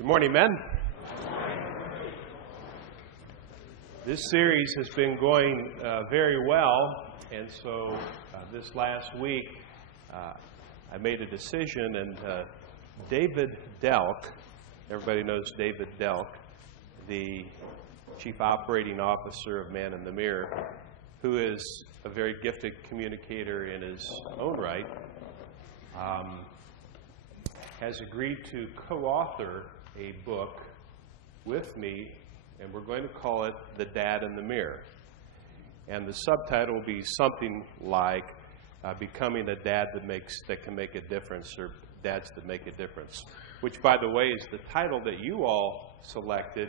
Good morning, men. This series has been going very well, and so this last week I made a decision, and David Delk, everybody knows David Delk, the Chief Operating Officer of Man in the Mirror, who is a very gifted communicator in his own right, has agreed to co-author a book with me, and we're going to call it The Dad in the Mirror. And the subtitle will be something like Becoming a Dad that Can Make a Difference, or Dads That Make a Difference, which, by the way, is the title that you all selected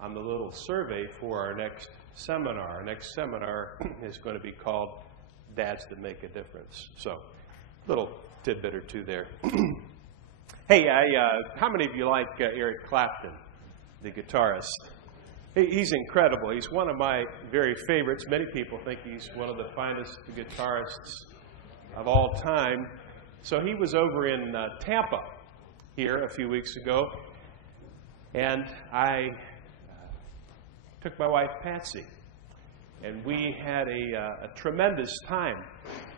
on the little survey for our next seminar. Our next seminar is going to be called Dads That Make a Difference. So, little tidbit or two there. Hey, how many of you like Eric Clapton, the guitarist? He's incredible. He's one of my very favorites. Many people think he's one of the finest guitarists of all time. So he was over in Tampa here a few weeks ago, and I took my wife Patsy, and we had a tremendous time.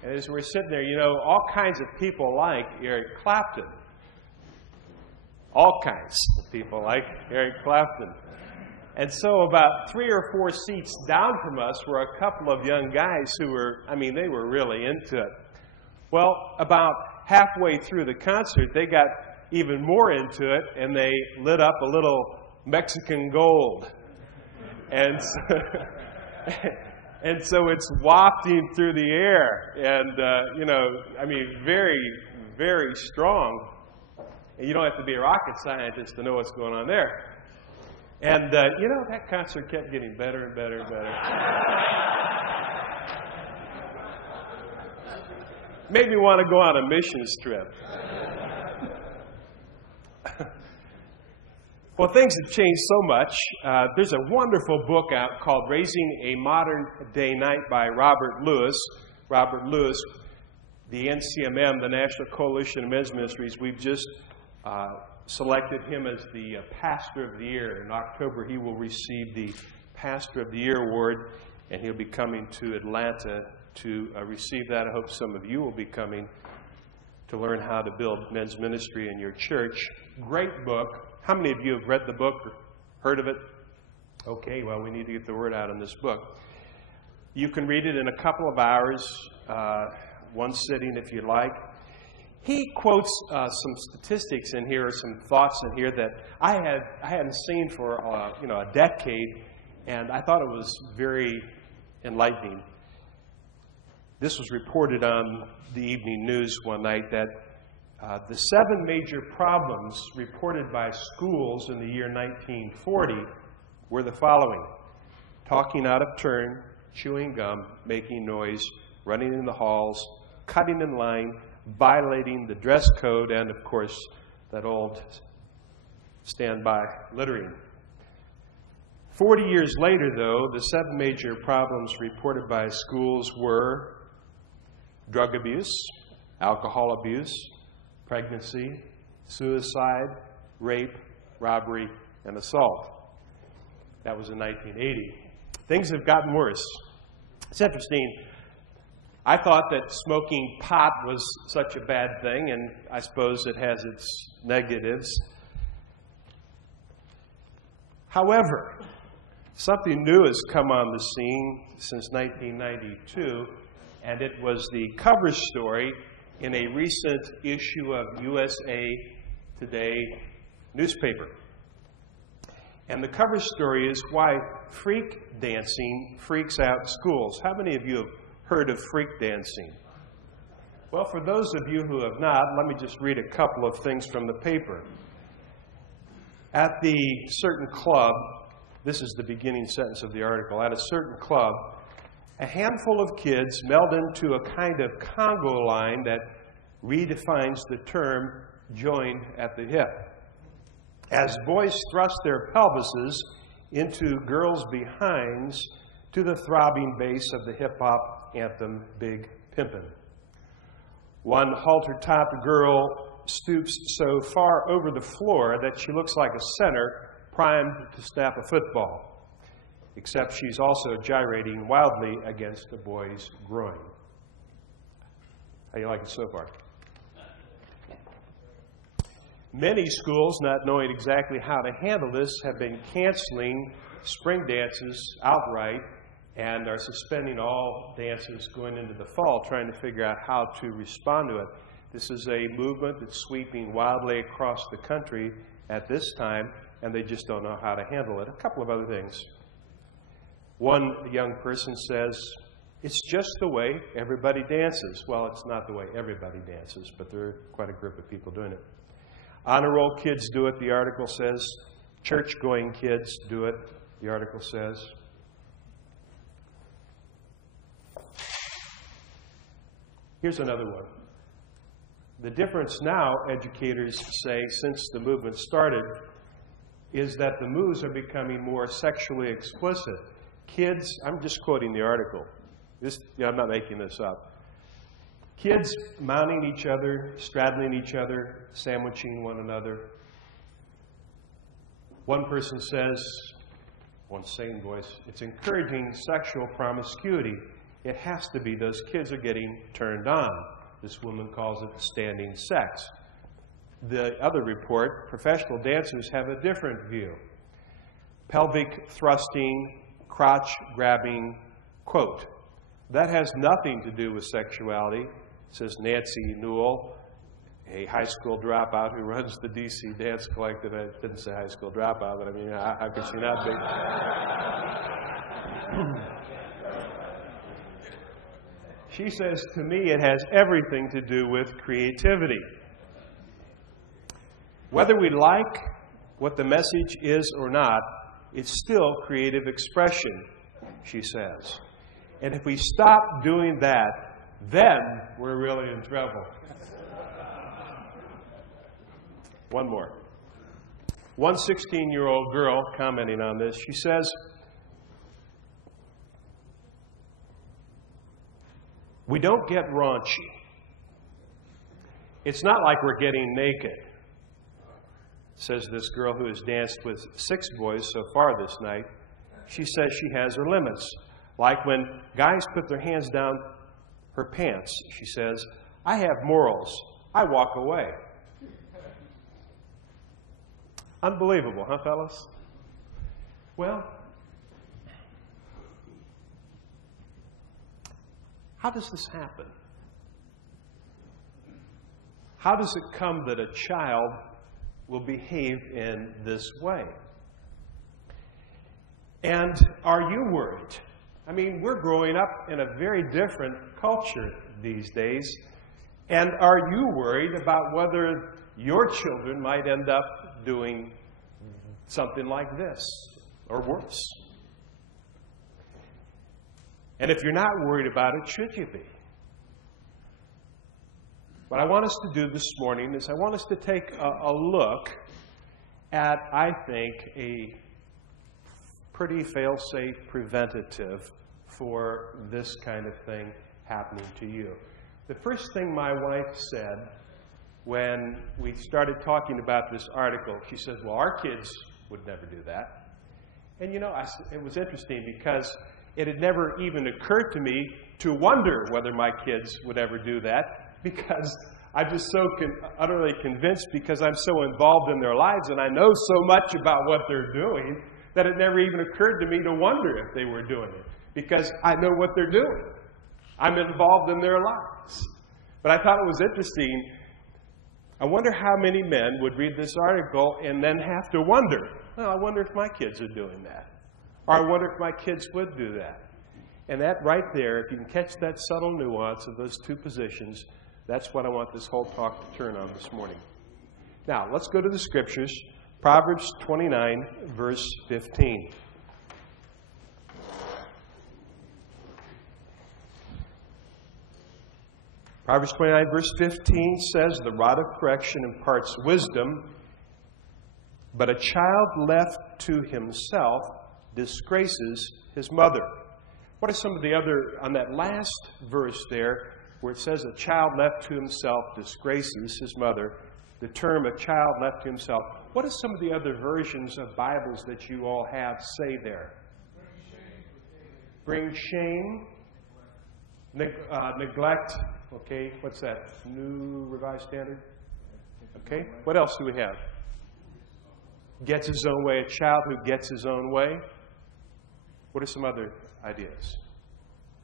And as we're sitting there, you know, all kinds of people like Eric Clapton. All kinds of people like Eric Clapton. And so about 3 or 4 seats down from us were a couple of young guys who were, they were really into it. Well, about halfway through the concert, they got even more into it, and they lit up a little Mexican gold. And so it's wafting through the air, and, very, very strong. And you don't have to be a rocket scientist to know what's going on there. And, that concert kept getting better and better and better. Made me want to go on a missions trip. Well, things have changed so much. There's a wonderful book out called Raising a Modern Day Knight by Robert Lewis. Robert Lewis, the NCMM, the National Coalition of Men's Ministries, we've just selected him as the Pastor of the Year. In October, he will receive the Pastor of the Year award, and he'll be coming to Atlanta to receive that. I hope some of you will be coming to learn how to build men's ministry in your church. Great book. How many of you have read the book or heard of it? Okay, well, we need to get the word out on this book. You can read it in a couple of hours, one sitting if you like. He quotes some statistics in here, some thoughts in here that I hadn't seen for a decade, and I thought it was very enlightening. This was reported on the evening news one night that the 7 major problems reported by schools in the year 1940 were the following: talking out of turn, chewing gum, making noise, running in the halls, cutting in line, violating the dress code, and, of course, that old standby littering. 40 years later, though, the 7 major problems reported by schools were drug abuse, alcohol abuse, pregnancy, suicide, rape, robbery, and assault. That was in 1980. Things have gotten worse. It's interesting. I thought that smoking pot was such a bad thing, and I suppose it has its negatives. However, something new has come on the scene since 1992, and it was the cover story in a recent issue of USA Today newspaper. And the cover story is why freak dancing freaks out schools. How many of you have heard of freak dancing? Well, for those of you who have not, let me just read a couple of things from the paper. At the certain club, this is the beginning sentence of the article, at a certain club, a handful of kids meld into a kind of Congo line that redefines the term joined at the hip. As boys thrust their pelvises into girls' behinds to the throbbing bass of the hip-hop anthem, Big Pimpin'. One halter-topped girl stoops so far over the floor that she looks like a center primed to snap a football, except she's also gyrating wildly against a boy's groin. How do you like it so far? Many schools, not knowing exactly how to handle this, have been canceling spring dances outright and are suspending all dances going into the fall, trying to figure out how to respond to it. This is a movement that's sweeping wildly across the country at this time, and they just don't know how to handle it. A couple of other things. One young person says, it's just the way everybody dances. Well, it's not the way everybody dances, but there are quite a group of people doing it. Honor roll kids do it, the article says. Church-going kids do it, the article says. Here's another one. The difference now, educators say, since the movement started, is that the moves are becoming more sexually explicit. Kids, I'm just quoting the article. I'm not making this up. Kids mounting each other, straddling each other, sandwiching one another. One person says, one sane voice, it's encouraging sexual promiscuity. It has to be. Those kids are getting turned on. This woman calls it standing sex. The other report, professional dancers have a different view. Pelvic thrusting, crotch grabbing, quote, that has nothing to do with sexuality, says Nancy Newell, a high school dropout who runs the D.C. Dance Collective. I didn't say high school dropout, but I mean, how could she not be? She says, to me, it has everything to do with creativity. Whether we like what the message is or not, it's still creative expression, she says. And if we stop doing that, then we're really in trouble. One more. One 16-year-old girl commenting on this, she says, we don't get raunchy. It's not like we're getting naked, says this girl who has danced with 6 boys so far this night. She says she has her limits. Like when guys put their hands down her pants, she says, I have morals. I walk away. Unbelievable, huh, fellas? Well, how does this happen? How does it come that a child will behave in this way? And are you worried? I mean, we're growing up in a very different culture these days. And are you worried about whether your children might end up doing something like this or worse? And if you're not worried about it, should you be? What I want us to do this morning is I want us to take a look at, I think, a pretty fail-safe preventative for this kind of thing happening to you. The first thing my wife said when we started talking about this article, she says, well, our kids would never do that. And you know, it was interesting because it had never even occurred to me to wonder whether my kids would ever do that, because I'm just so utterly convinced, because I'm so involved in their lives and I know so much about what they're doing, that it never even occurred to me to wonder if they were doing it, because I know what they're doing. I'm involved in their lives. But I thought it was interesting. I wonder how many men would read this article and then have to wonder, well, I wonder if my kids are doing that. Or I wonder if my kids would do that. And that right there, if you can catch that subtle nuance of those two positions, that's what I want this whole talk to turn on this morning. Now, let's go to the scriptures. Proverbs 29, verse 15. Proverbs 29, verse 15 says, the rod of correction imparts wisdom, but a child left to himself disgraces his mother. What are some of the other, on that last verse there, where it says a child left to himself disgraces his mother? the term a child left to himself. What are some of the other versions of Bibles that you all have say there? Bring shame. Neglect. Okay, what's that? New Revised Standard? Okay, what else do we have? Gets his own way. A child who gets his own way. What are some other ideas?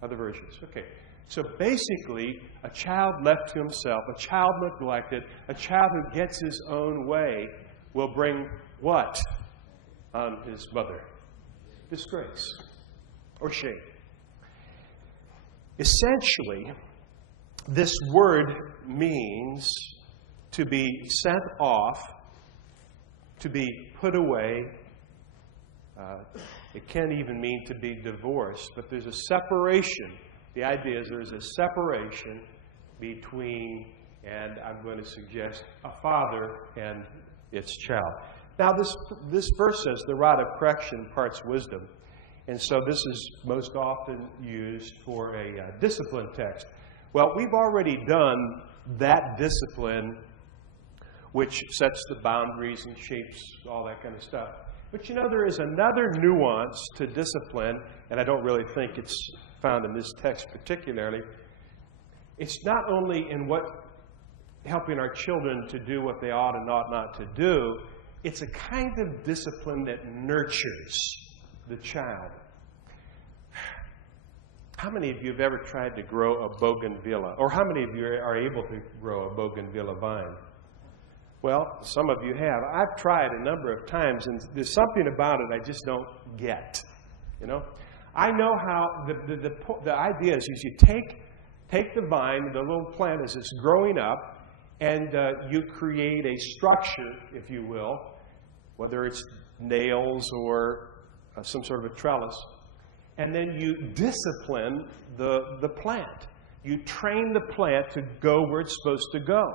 Other versions. Okay. So basically, a child left to himself, a child neglected, a child who gets his own way will bring what on his mother? Disgrace or shame. Essentially, this word means to be sent off, to be put away. It can even mean to be divorced, but there's a separation. The idea is there's a separation between, and I'm going to suggest, a father and its child. Now, this verse says, the rod of correction imparts wisdom. And so this is most often used for a discipline text. Well, we've already done that discipline, which sets the boundaries and shapes all that kind of stuff. But you know, there is another nuance to discipline, and I don't really think it's found in this text particularly. It's not only in what helping our children to do what they ought and ought not to do, it's a kind of discipline that nurtures the child. How many of you have ever tried to grow a bougainvillea? Or how many of you are able to grow a bougainvillea vine? Well, some of you have. I've tried a number of times, and there's something about it I just don't get. You know, I know how the idea is you take the vine, the little plant as it's growing up, and you create a structure, if you will, whether it's nails or some sort of a trellis, and then you discipline the plant. You train the plant to go where it's supposed to go.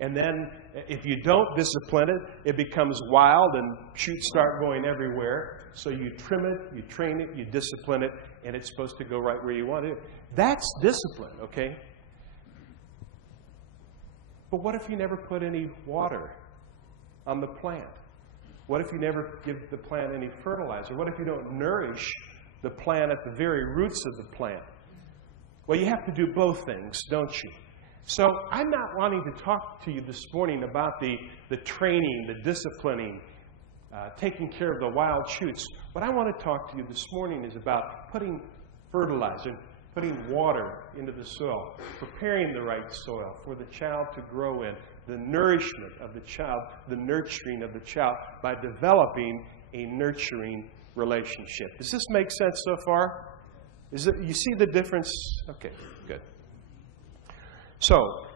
And then if you don't discipline it, it becomes wild and shoots start going everywhere. So you trim it, you train it, you discipline it, and it's supposed to go right where you want it. That's discipline, okay? But what if you never put any water on the plant? What if you never give the plant any fertilizer? What if you don't nourish the plant at the very roots of the plant? Well, you have to do both things, don't you? So I'm not wanting to talk to you this morning about the training, the disciplining, taking care of the wild shoots. What I want to talk to you this morning is about putting fertilizer, putting water into the soil, preparing the right soil for the child to grow in, the nourishment of the child, the nurturing of the child by developing a nurturing relationship. Does this make sense so far? You see the difference? Okay, good. So,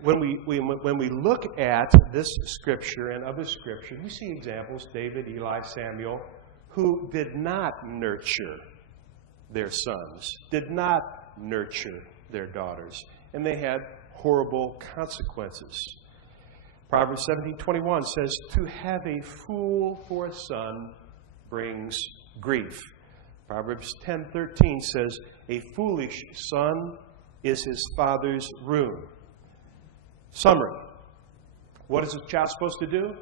when we look at this scripture and other scripture, we see examples, David, Eli, Samuel, who did not nurture their sons, did not nurture their daughters, and they had horrible consequences. Proverbs 17:21 says, "To have a fool for a son brings grief." Proverbs 10:13 says, "A foolish son is his father's ruin." Summary. What is a child supposed to do?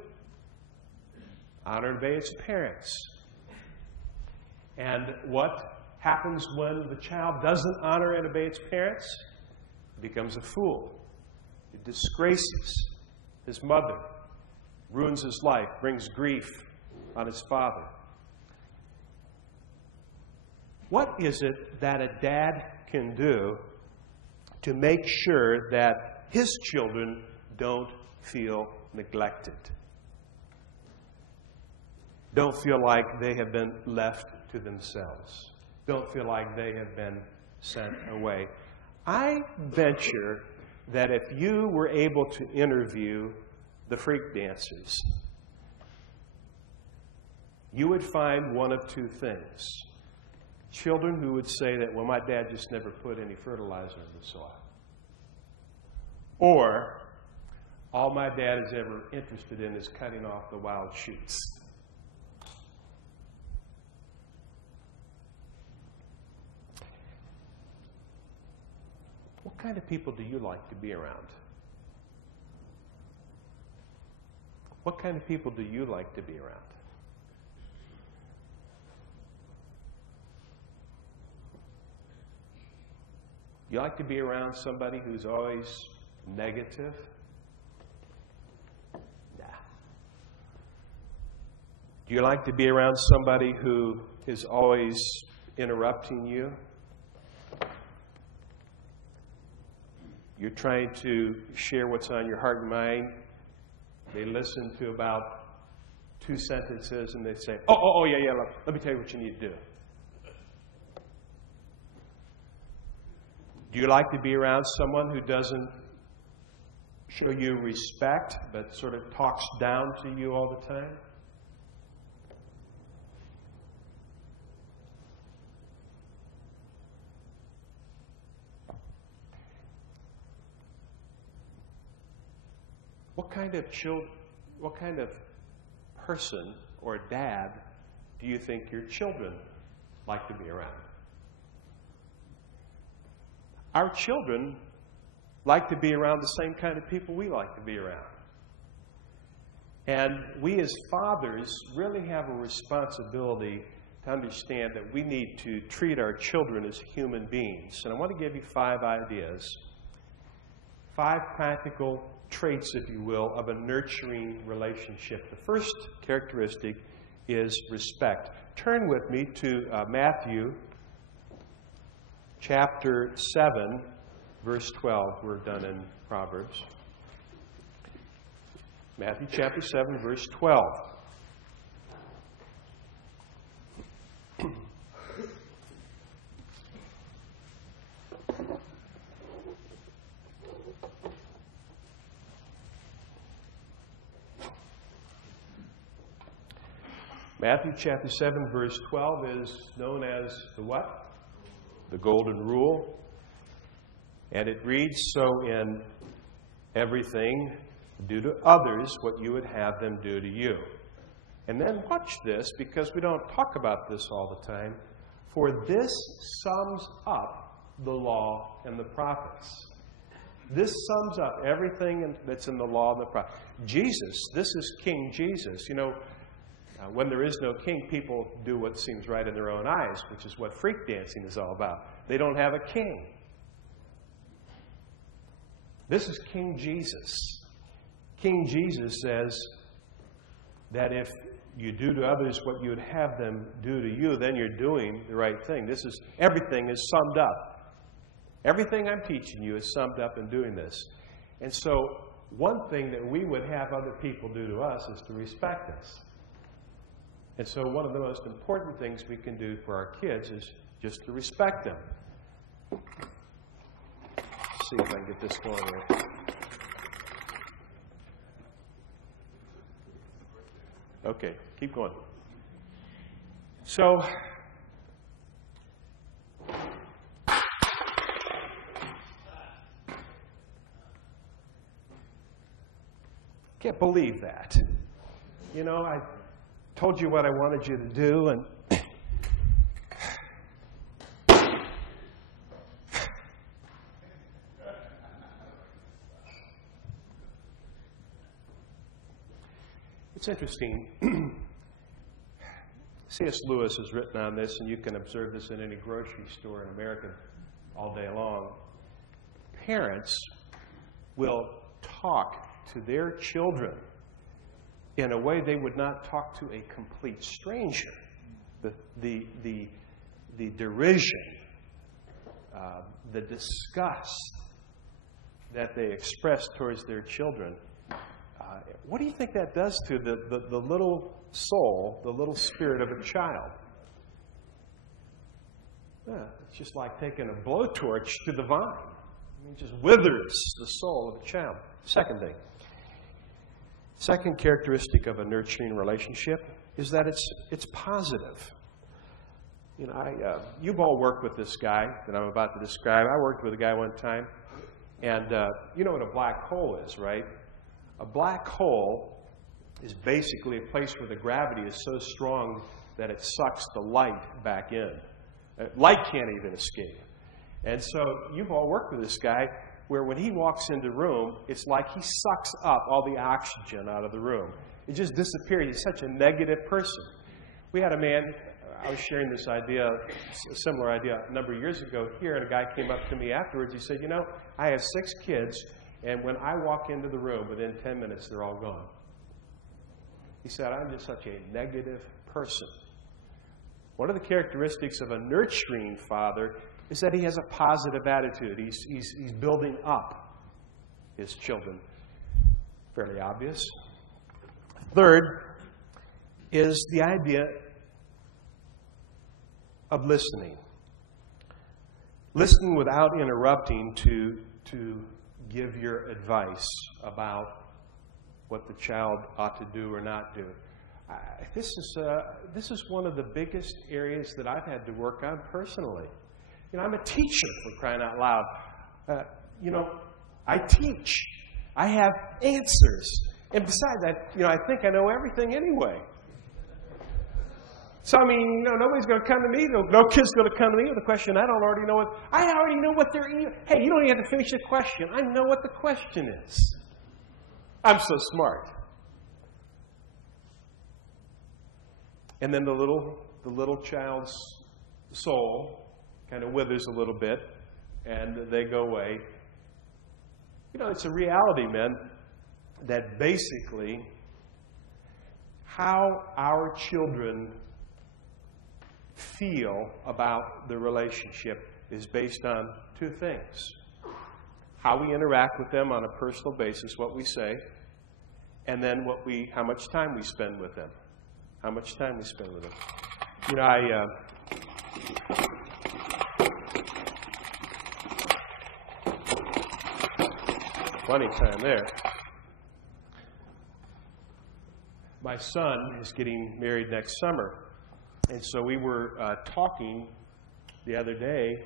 Honor and obey its parents. And what happens when the child doesn't honor and obey its parents? It becomes a fool. It disgraces his mother, ruins his life, brings grief on his father. What is it that a dad can do to make sure that his children don't feel neglected? Don't feel like they have been left to themselves. Don't feel like they have been sent away. I venture that if you were able to interview the freak dancers, you would find one of two things. Children who would say that, well, my dad just never put any fertilizer in the soil. Or, all my dad is ever interested in is cutting off the wild shoots. What kind of people do you like to be around? What kind of people do you like to be around? You like to be around somebody who's always negative? Nah. Do you like to be around somebody who is always interrupting you? You're trying to share what's on your heart and mind. They listen to about 2 sentences and they say, yeah, let me tell you what you need to do. Do you like to be around someone who doesn't show you respect, but sort of talks down to you all the time? What kind of person or dad do you think your children like to be around? Our children like to be around the same kind of people we like to be around. And we as fathers really have a responsibility to understand that we need to treat our children as human beings. And I want to give you 5 ideas, 5 practical traits, if you will, of a nurturing relationship. The first characteristic is respect. Turn with me to Matthew chapter 7, verse 12. We're done in Proverbs. Matthew chapter 7, verse 12. Matthew chapter 7, verse 12 is known as the what? The Golden Rule. And it reads, "So in everything, do to others what you would have them do to you." And then watch this, because we don't talk about this all the time. For this sums up the law and the prophets. This sums up everything that's in the law and the prophets. Jesus, this is King Jesus. You know, when there is no king, people do what seems right in their own eyes, which is what freak dancing is all about. They don't have a king. This is King Jesus. King Jesus says that if you do to others what you would have them do to you, then you're doing the right thing. Everything is summed up. Everything I'm teaching you is summed up in doing this. And so one thing that we would have other people do to us is to respect us. And so one of the most important things we can do for our kids is just to respect them. Let's see if I can get this going right. Okay, keep going. So, can't believe that. You know, I told you what I wanted you to do, and it's interesting. C.S. Lewis has written on this, and you can observe this in any grocery store in America all day long. Parents will talk to their children in a way they would not talk to a complete stranger. The derision, the disgust that they express towards their children. What do you think that does to the little soul, the little spirit of a child? It's just like taking a blowtorch to the vine. It just withers the soul of a child. Second characteristic of a nurturing relationship is that it's positive. You know, you've all worked with this guy that I'm about to describe. I worked with a guy one time, and you know what a black hole is, right? A black hole is basically a place where the gravity is so strong that it sucks the light back in. Light can't even escape. And so you've all worked with this guy. where when he walks into the room, it's like he sucks up all the oxygen out of the room. It just disappears. He's such a negative person. We had a man, I was sharing this idea, a similar idea, a number of years ago here, and a guy came up to me afterwards. He said, you know, I have 6 kids, and when I walk into the room, within 10 minutes, they're all gone. He said, I'm just such a negative person. One of the characteristics of a nurturing father is that he has a positive attitude. He's building up his children. Fairly obvious. Third is the idea of listening. Listening without interrupting to give your advice about what the child ought to do or not do. This is one of the biggest areas that I've had to work on personally. You know, I'm a teacher, for crying out loud. I teach. I have answers. And besides that, I think I know everything anyway. So, nobody's going to come to me. No kid's going to come to me with a question I already know what they're eating. Hey, you don't even have to finish the question. I know what the question is. I'm so smart. And then the little child's soul kind of withers a little bit, and they go away. It's a reality, men, that basically how our children feel about the relationship is based on 2 things. How we interact with them on a personal basis, what we say, and then how much time we spend with them. How much time we spend with them. Funny time there. My son is getting married next summer. And so we were talking the other day,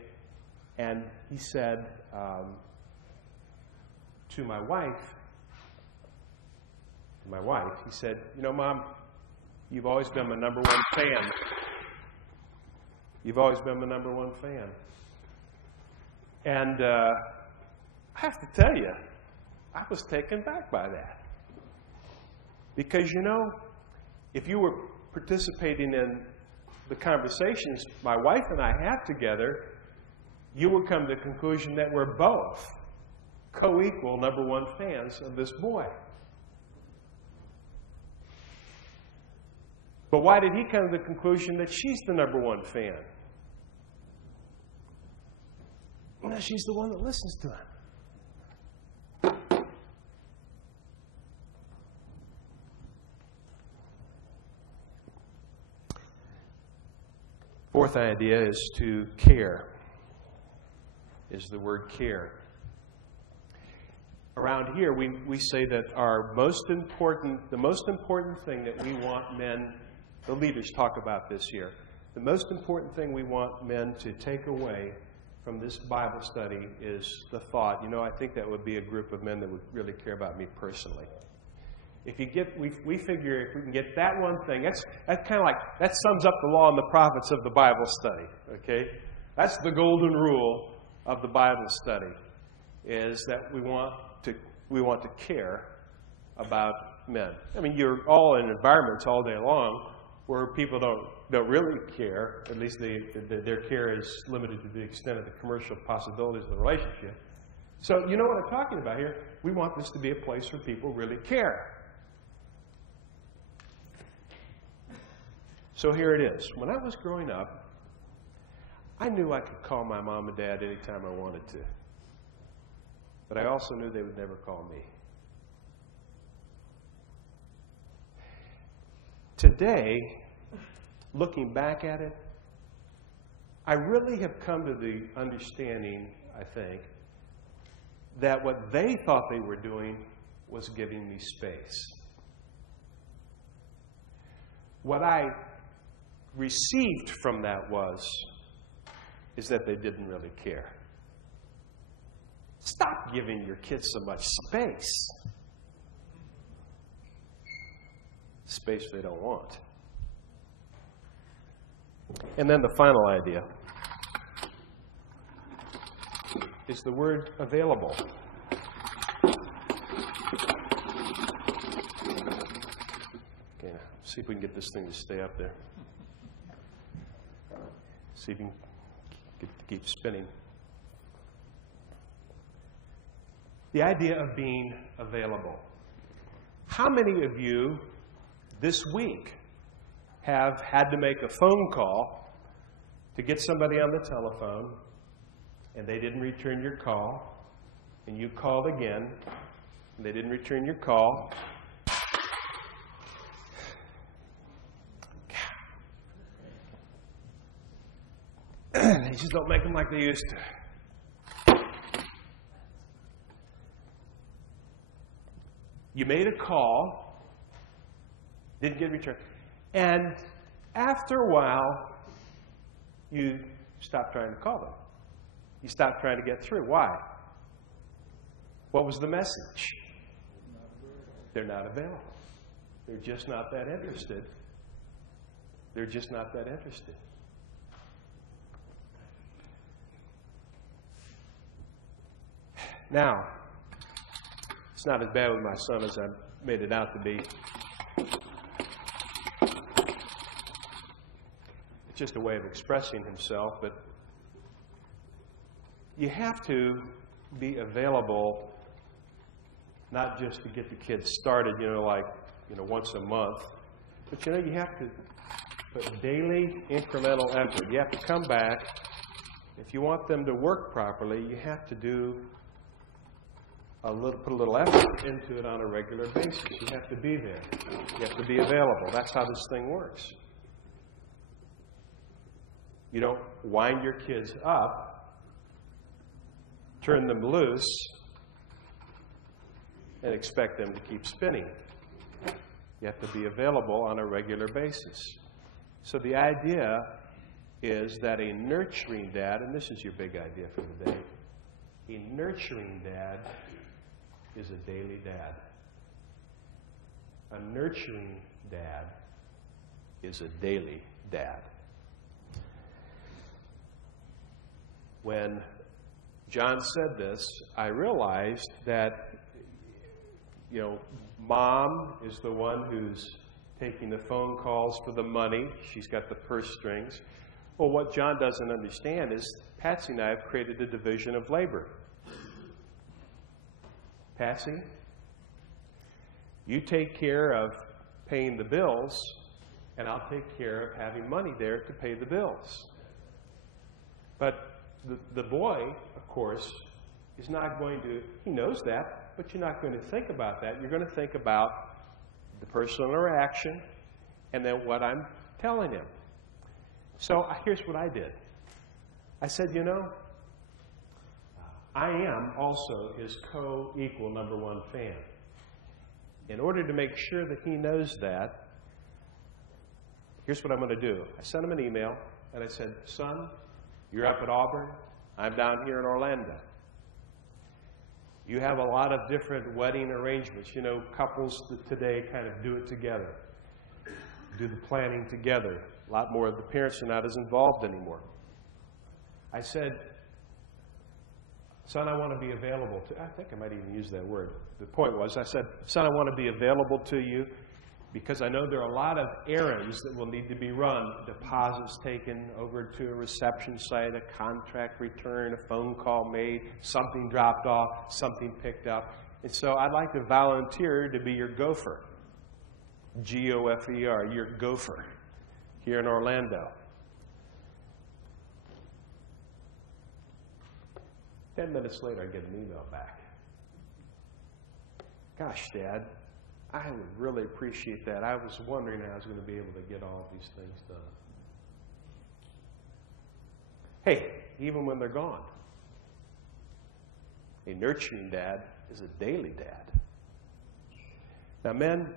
and he said to my wife, he said, Mom, you've always been my number 1 fan. You've always been my number 1 fan. And I have to tell you, I was taken back by that. Because, if you were participating in the conversations my wife and I have together, you would come to the conclusion that we're both co-equal number 1 fans of this boy. But why did he come to the conclusion that she's the number 1 fan? Well, she's the one that listens to him. Fourth idea is to care, is the word care. Around here, we say that the most important thing that we want men, the leaders talk about this here, the most important thing we want men to take away from this Bible study is the thought, I think that would be a group of men that would really care about me personally. If you get, we figure if we can get that one thing, that's kind of like, that sums up the law and the prophets of the Bible study, okay? That's the golden rule of the Bible study, is that we want to care about men. You're all in environments all day long where people don't really care, at least their care is limited to the extent of the commercial possibilities of the relationship. So you know what I'm talking about here? We want this to be a place where people really care. So here it is. When I was growing up, I knew I could call my mom and dad anytime I wanted to. But I also knew they would never call me. Today, looking back at it, I really have come to the understanding, I think, that what they thought they were doing was giving me space. What I received from that is that they didn't really care. Stop giving your kids so much space. Space they don't want. And then the final idea is the word available. Okay, now, see if we can get this thing to stay up there. See if we can get it to keep spinning. The idea of being available. How many of you this week have had to make a phone call to get somebody on the telephone and they didn't return your call, and you called again and they didn't return your call? They just don't make them like they used to. You made a call, didn't get a return, and after a while, you stopped trying to call them. You stopped trying to get through. Why? What was the message? They're not available. They're just not that interested. They're just not that interested. Now, it's not as bad with my son as I made it out to be. It's just a way of expressing himself, but you have to be available not just to get the kids started, once a month, but you have to put daily incremental effort. You have to come back. If you want them to work properly, you have to put a little effort into it on a regular basis. You have to be there. You have to be available. That's how this thing works. You don't wind your kids up, turn them loose, and expect them to keep spinning. You have to be available on a regular basis. So the idea is that a nurturing dad, and this is your big idea for the day, a nurturing dad is a daily dad. A nurturing dad is a daily dad. When John said this, I realized that, mom is the one who's taking the phone calls for the money. She's got the purse strings. Well, what John doesn't understand is Patsy and I have created a division of labor. Patsy, you take care of paying the bills, and I'll take care of having money there to pay the bills. But the boy, of course, is not going to, he knows that, but you're not going to think about that. You're going to think about the personal interaction and then what I'm telling him. So here's what I did. I said, I am also his co-equal number one fan. In order to make sure that he knows that, here's what I'm going to do. I sent him an email, and I said, son, you're up at Auburn. I'm down here in Orlando. You have a lot of different wedding arrangements. Couples today kind of do it together, do the planning together. A lot more of the parents are not as involved anymore. I said, son, I want to be available to, I think I might even use that word. The point was, I said, son, I want to be available to you because I know there are a lot of errands that will need to be run. Deposits taken over to a reception site, a contract return, a phone call made, something dropped off, something picked up. And so I'd like to volunteer to be your gopher. G-O-F-E-R, your gopher here in Orlando. 10 minutes later, I get an email back. Gosh, Dad, I would really appreciate that. I was wondering how I was going to be able to get all of these things done. Hey, even when they're gone, a nurturing dad is a daily dad. Now, men,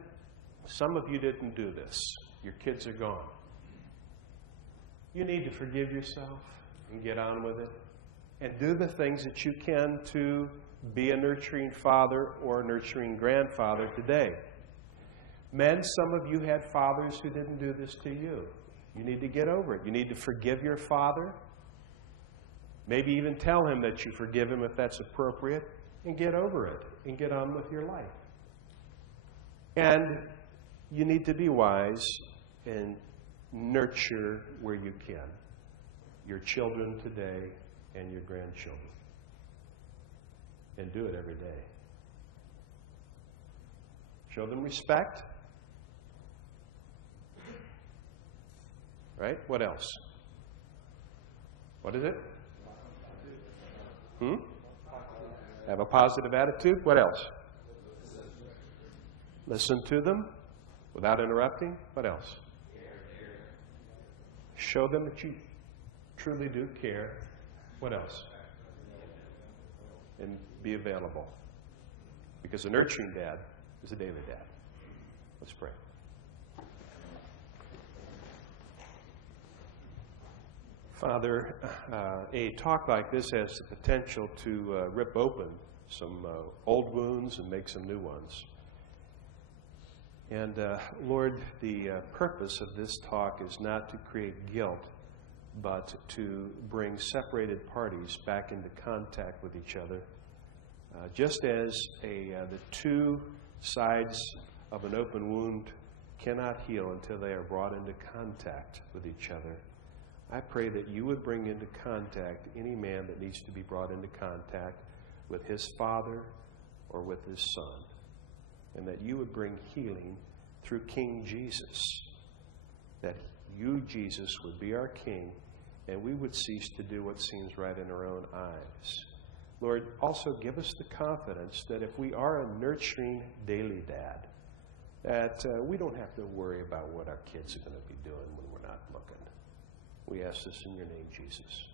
some of you didn't do this. Your kids are gone. You need to forgive yourself and get on with it and do the things that you can to be a nurturing father or a nurturing grandfather today. Men, some of you had fathers who didn't do this to you. You need to get over it. You need to forgive your father. Maybe even tell him that you forgive him if that's appropriate, and get over it and get on with your life. And you need to be wise and nurture where you can your children today and your grandchildren. And do it every day. Show them respect. Right? What else? What is it? Have a positive attitude. What else? Listen to them without interrupting. What else? Show them that you truly do care. What else? And be available. Because a nurturing dad is a daily dad. Let's pray. Father, a talk like this has the potential to rip open some old wounds and make some new ones. And Lord, the purpose of this talk is not to create guilt, but to bring separated parties back into contact with each other. Just as the two sides of an open wound cannot heal until they are brought into contact with each other, I pray that you would bring into contact any man that needs to be brought into contact with his father or with his son, and that you would bring healing through King Jesus, that you, Jesus, would be our King, and we would cease to do what seems right in our own eyes. Lord, also give us the confidence that if we are a nurturing daily dad, that we don't have to worry about what our kids are going to be doing when we're not looking. We ask this in your name, Jesus.